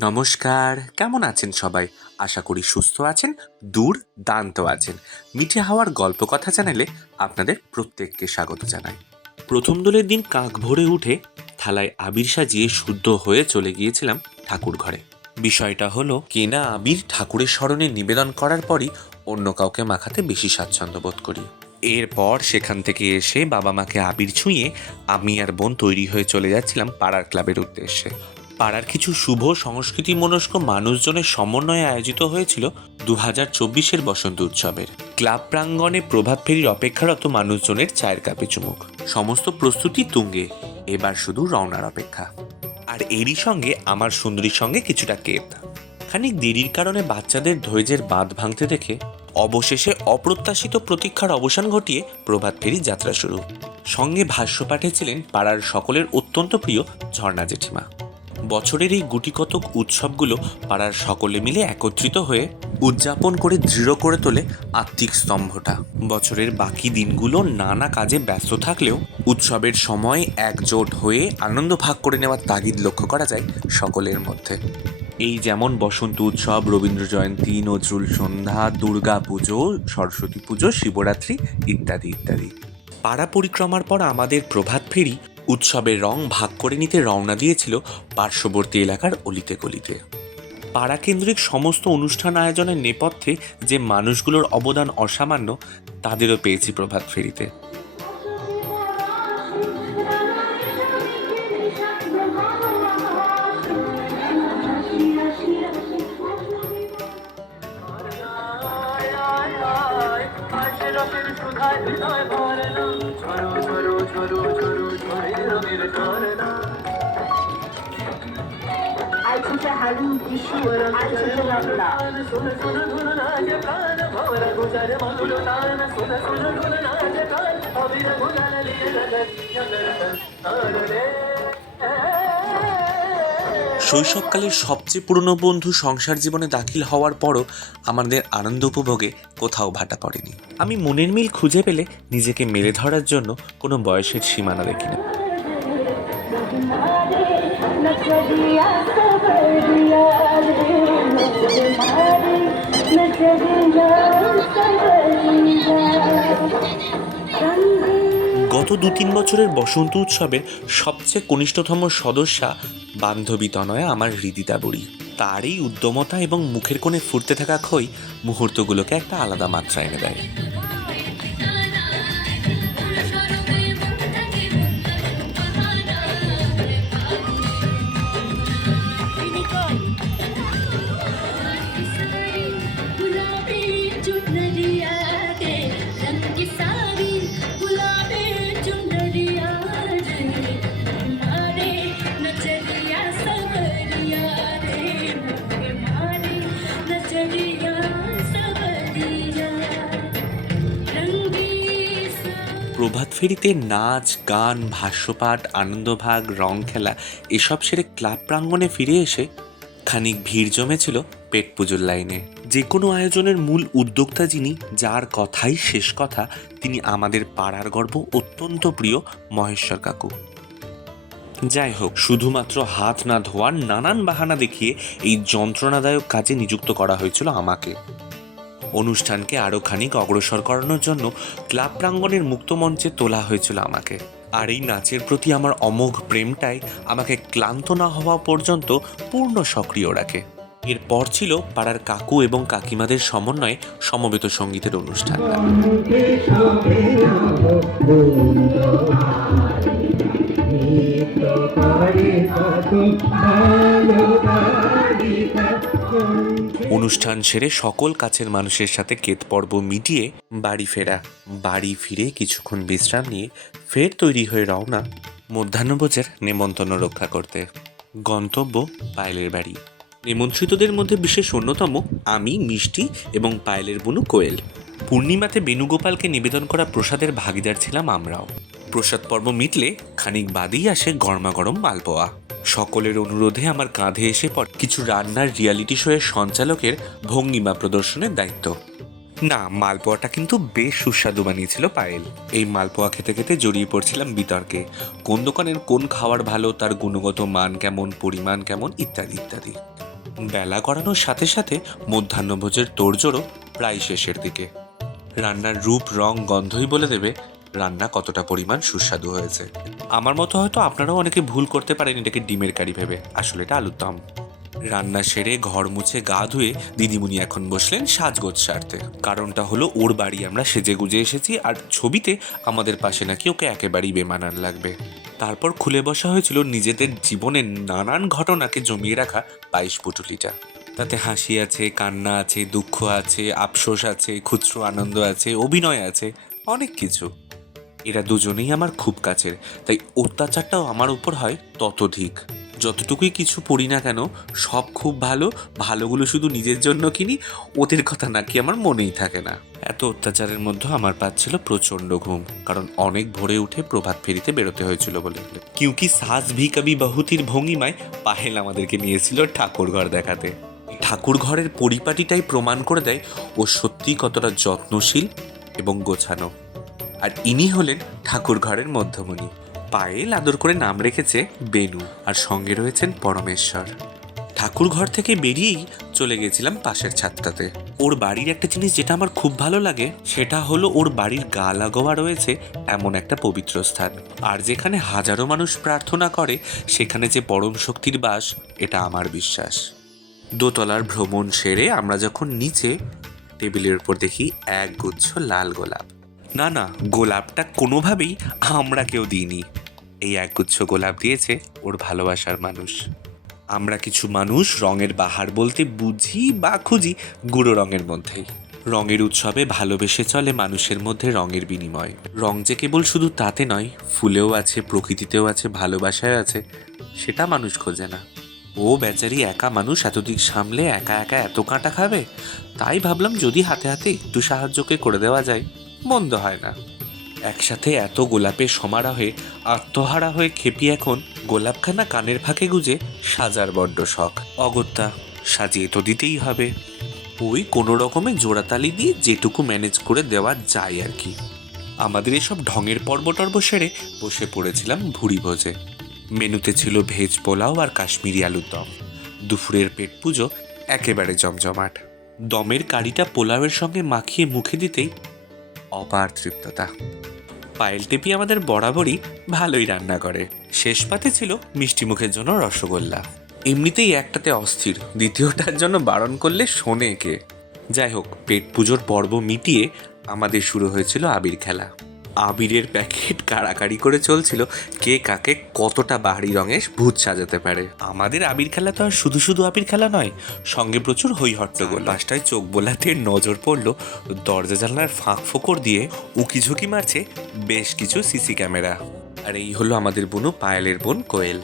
নমস্কার, কেমন আছেন সবাই? আশা করি সুস্থ আছেন, দুর্দান্ত আছেন। মিঠে হাওয়ার গল্প কথা চ্যানেলে আপনাদের প্রত্যেককে স্বাগত জানাই। প্রথম দোলের দিন কাক ভোরে উঠে থালায় আবির সাজিয়ে শুদ্ধ হয়ে চলে গিয়েছিলাম ঠাকুর ঘরে। বিষয়টা হলো কেনা আবির ঠাকুরের স্মরণে নিবেদন করার পরই অন্য কাউকে মাখাতে বেশি স্বাচ্ছন্দ্য বোধ করি। এরপর সেখান থেকে এসে বাবা মাকে আবির ছুঁয়ে আমি আর বোন তৈরি হয়ে চলে যাচ্ছিলাম পাড়ার ক্লাবের উদ্দেশ্যে। পাড়ার কিছু শুভ সংস্কৃতি মনস্ক মানুষজনের সমন্বয়ে আয়োজিত হয়েছিল 2024-এর বসন্ত উৎসবের। ক্লাব প্রাঙ্গণে প্রভাত ফেরির অপেক্ষারত মানুষজনের চায়ের কাপে চুমুক। সমস্ত প্রস্তুতি তুঙ্গে, এবার শুধু রওনার অপেক্ষা। আর এরই সঙ্গে আমার সুন্দরীর সঙ্গে কিছুটা কেত। খানিক দেরির কারণে বাচ্চাদের ধৈর্যের বাঁধ ভাঙতে দেখে অবশেষে অপ্রত্যাশিত প্রতীক্ষার অবসান ঘটিয়ে প্রভাত ফেরি যাত্রা শুরু। সঙ্গে ভাষ্যপাঠে ছিলেন পাড়ার সকলের অত্যন্ত প্রিয় ঝর্ণা জেঠিমা। বছরের এই গুটিকতক উৎসবগুলো পাড়ার সকলে মিলে একত্রিত হয়ে উদযাপন করে দৃঢ় করে তোলে আত্মিক স্তম্ভটা। বছরের বাকি দিনগুলো নানা কাজে ব্যস্ত থাকলেও উৎসবের সময় একজোট হয়ে আনন্দ ভাগ করে নেওয়ার তাগিদ লক্ষ্য করা যায় সকলের মধ্যে। এই যেমন বসন্ত উৎসব, রবীন্দ্র জয়ন্তী, নজরুল সন্ধ্যা, দুর্গা পুজো, সরস্বতী পুজো, শিবরাত্রি ইত্যাদি ইত্যাদি। পাড়া পরিক্রমার পর আমাদের প্রভাত ফেরি উৎসবের রং ভাগ করে নিতে রওনা দিয়েছিল পার্শ্ববর্তী এলাকার অলিতে গলিতে। পাড়া কেন্দ্রিক সমস্ত অনুষ্ঠান আয়োজনের নেপথ্যে যে মানুষগুলোর অবদান অসামান্য, তাদেরও পেয়েছি প্রভাত ফেরিতে। শৈশবকালের সবচেয়ে পুরনো বন্ধু সংসার জীবনে দাখিল হওয়ার পরও আমাদের আনন্দ উপভোগে কোথাও ভাটা পড়েনি। আমি মনের মিল খুঁজে পেলে নিজেকে মেলে ধরার জন্য কোনো বয়সের সীমানা দেখি না। গত 2-3 বছরের বসন্ত উৎসবের সবচেয়ে কনিষ্ঠতম সদস্যা বান্ধবী তনয়া আমার হৃদিতা বুড়ি। তার এই উদ্যমতা এবং মুখের কোণে ফুটতে থাকা খই মুহূর্তগুলোকে একটা আলাদা মাত্রা এনে দেয়। প্রভাত ফেরিতে নাচ, গান, ভাষ্যপাঠ, আনন্দভাগ, রং খেলা এসব সেরে ক্লাব প্রাঙ্গণে ফিরে এসে খানিক ভিড় জমেছিল পেট পুজোর লাইনে। যে কোনো আয়োজনের মূল উদ্যোক্তা যিনি, যার কথাই শেষ কথা, তিনি আমাদের পাড়ার গর্ব অত্যন্ত প্রিয় মহেশ্বর কাকু। যাই হোক, শুধুমাত্র হাত না ধোয়ার নানান বাহানা দেখিয়ে এই যন্ত্রণাদায়ক কাজে নিযুক্ত করা হয়েছিল আমাকে। অনুষ্ঠানকে আরও খানিক অগ্রসর করানোর জন্য ক্লাব প্রাঙ্গণের মুক্ত মঞ্চে তোলা হয়েছিল আমাকে। আর এই নাচের প্রতি আমার অমোঘ প্রেমটাই আমাকে ক্লান্ত না হওয়া পর্যন্ত পূর্ণ সক্রিয় রাখে। এরপর ছিল পাড়ার কাকু এবং কাকিমাদের সমন্বয়ে সমবেত সঙ্গীতের অনুষ্ঠানটা। অনুষ্ঠান সেরে সকল কাছের মানুষের সাথে কেত পর্ব মিটিয়ে বাড়ি ফিরে কিছুক্ষণ বিশ্রাম নিয়ে ফের তৈরি হয়ে রওনা মধ্যাহ্নভোজের নেমন্তন্ন রক্ষা করতে। গন্তব্য পায়েলের বাড়ি। নিমন্ত্রিতদের মধ্যে বিশেষ অন্যতম আমি, মিষ্টি এবং পায়েলের বুনু কোয়েল। পূর্ণিমাতে বেণুগোপালকে নিবেদন করা প্রসাদের ভাগিদার ছিলাম আমরাও। প্রসাদ পর্ব মিটলে খানিক বাদেই আসে গরমাগরম মালপোয়া। সকলের অনুরোধে আমার কাঁধে এসে পড়ে কিছু রান্নার রিয়ালিটি শোয়ের সঞ্চালকের ভঙ্গিমা প্রদর্শনের দায়িত্ব। না, মালপোয়াটা কিন্তু বেশ সুস্বাদু বানিয়েছিল পায়েল। এই মালপোয়া খেতে খেতে জড়িয়ে পড়ছিলাম বিতর্কে, কোন দোকানের কোন খাবার ভালো, তার গুণগত মান কেমন, পরিমাণ কেমন, ইত্যাদি ইত্যাদি। বেলা গড়ানোর সাথে সাথে মধ্যাহ্নভোজের তোড়জোড়ও প্রায় শেষের দিকে। রান্নার রূপ, রং, গন্ধই বলে দেবে রান্না কতটা পরিমাণ সুস্বাদু হয়েছে। আমার মতো হয়তো আপনারাও অনেকে ভুল করতে পারেন এটাকে ডিমের কারি ভেবে, আসলে এটা আলুর দম। রান্না সেরে ঘর মুছে গা ধুয়ে দিদিমণি এখন বসলেন সাজগোজ সারতে। কারণটা হলো ওর বাড়ি আমরা সেজে গুজে এসেছি, আর ছবিতে আমাদের পাশে নাকি ওকে একেবারেই বেমানান লাগবে। তারপর খুলে বসা হয়েছিল নিজেদের জীবনের নানান ঘটনাকে জমিয়ে রাখা 22 পুটুলিটা। তাতে হাসি আছে, কান্না আছে, দুঃখ আছে, আফসোস আছে, খুচরো আনন্দ আছে, অভিনয় আছে, অনেক কিছু। এরা দুজনেই আমার খুব কাছের, তাই অত্যাচারটাও আমার উপর হয় ততোধিক। যতটুকুই কিছু পড়ি না কেন সব খুব ভালো, ভালোগুলো শুধু নিজের জন্য কিনি, ওদের কথা নাকি আমার মনেই থাকে না। এত অত্যাচারের মধ্যে আমার পাচ্ছিল প্রচণ্ড ঘুম, কারণ অনেক ভোরে উঠে প্রভাত ফেরিতে বেরোতে হয়েছিল বলে। কিউকি সাস ভি কবি বহুতির ভঙ্গিমায় পাহেল আমাদেরকে নিয়েছিল ঠাকুরঘর দেখাতে। ঠাকুর ঘরের পরিপাটিটাই প্রমাণ করে দেয় ও সত্যি কতটা যত্নশীল এবং গোছানো। আর ইনি হলেন ঠাকুর ঘরের মধ্যমণি। পায়েল আদর করে নাম রেখেছে বেনু, আর সঙ্গে রয়েছেন পরমেশ্বর। ঠাকুর ঘর থেকে বেরিয়েই চলে গেছিলাম পাশের ছাদটাতে। ওর বাড়ির একটা জিনিস যেটা আমার খুব ভালো লাগে সেটা হলো ওর বাড়ির গা লাগোয়া রয়েছে এমন একটা পবিত্র স্থান, আর যেখানে হাজারো মানুষ প্রার্থনা করে সেখানে যে পরম শক্তির বাস, এটা আমার বিশ্বাস। দোতলার ভ্রমণ সেরে আমরা যখন নিচে, টেবিলের উপর দেখি এক গুচ্ছ লাল গোলাপ। না না, গোলাপটা কোনোভাবেই আমরা কেউ দিইনি, এই একগুচ্ছ গোলাপ দিয়েছে ওর ভালোবাসার মানুষ। আমরা কিছু মানুষ রঙের বাহার বলতে বুঝি বা খুঁজি গুঁড়ো রঙের মধ্যেই। রঙের উৎসবে ভালোবেসে চলে মানুষের মধ্যে রঙের বিনিময়। রং যে কেবল শুধু তাতে নয়, ফুলেও আছে, প্রকৃতিতেও আছে, ভালোবাসায় আছে, সেটা মানুষ খোঁজে না। ও বেচারি একা মানুষ, এতদিক সামলে একা একা এত কাঁটা খাবে, তাই ভাবলাম যদি হাতে হাতে একটু সাহায্যকে করে দেওয়া যায়, মন্দ হয় না। একসাথে এত গোলাপের সমারোহে আত্মহারা হয়ে খেপি এখন গোলাপখানা কানের ফাঁকে গুজে সাজার বড্ড শখ। অগত্যা সাজিয়ে তো দিতেই হবে, ওই কোনো রকমে জোড়াতালি দিয়ে যেটুকু ম্যানেজ করে দেওয়া যায় আর কি। আমাদের এসব ঢঙের পর্ব টর্ব সেরে বসে পড়েছিলাম ভুরি ভোজে। মেনুতে ছিল ভেজ পোলাও আর কাশ্মীরি আলুর দম। দুপুরের পেট পুজো একেবারে জমজমাট। দমের কারিটা পোলাওয়ের সঙ্গে মাখিয়ে মুখে দিতেই অপার তৃপ্ততা। পায়েল টেপি আমাদের বরাবরই ভালোই রান্না করে। শেষ পাতে ছিল মিষ্টি মুখের জন্য রসগোল্লা। এমনিতেই একটাতে অস্থির, দ্বিতীয়টার জন্য বারণ করলে শোনে কে। যাই হোক, পেট পুজোর পর্ব মিটিয়ে আমাদের শুরু হয়েছিল আবির খেলা। আবিরের প্যাকেট কাড়াকাড়ি করে চলছিল কে কাকে কতটা বাহারি রঙে ভূত সাজাতে পারে। আমাদের আবির খেলা তো আর শুধু শুধু আবির খেলা নয়, সঙ্গে প্রচুর হই হট্টগোল। লাস্টায় চোখ বোলাতে নজর পড়ল দরজা জানলার ফাঁক ফোকর দিয়ে উকি ঝুঁকি মারছে বেশ কিছু সিসি ক্যামেরা। আর এই হলো আমাদের বোনু পায়েলের বোন কোয়েল।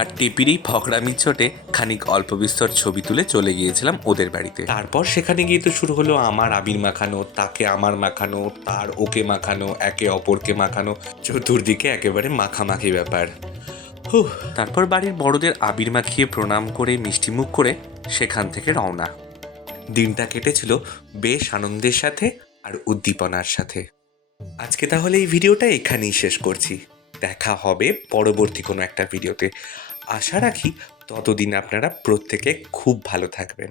আর টেপির এই ফকরামির চোটে খানিক অল্প বিস্তর ছবি তুলে চলে গিয়েছিলাম ওদের বাড়িতে। তারপর সেখানে গিয়ে তো শুরু হলো আমার আবির মাখানো, তাকে আমার মাখানো, তার ওকে মাখানো, একে অপরকে মাখানো, চতুর্দিকে একেবারে মাখামাখি ব্যাপার। তারপর বাড়ির বড়দের আবির মাখিয়ে প্রণাম করে মিষ্টিমুখ করে সেখান থেকে রওনা। দিনটা কেটেছিল বেশ আনন্দের সাথে আর উদ্দীপনার সাথে। আজকে তাহলে এই ভিডিওটা এখানেই শেষ করছি। দেখা হবে পরবর্তী কোনো একটা ভিডিওতে। আশা রাখি ততদিন আপনারা প্রত্যেকে খুব ভালো থাকবেন।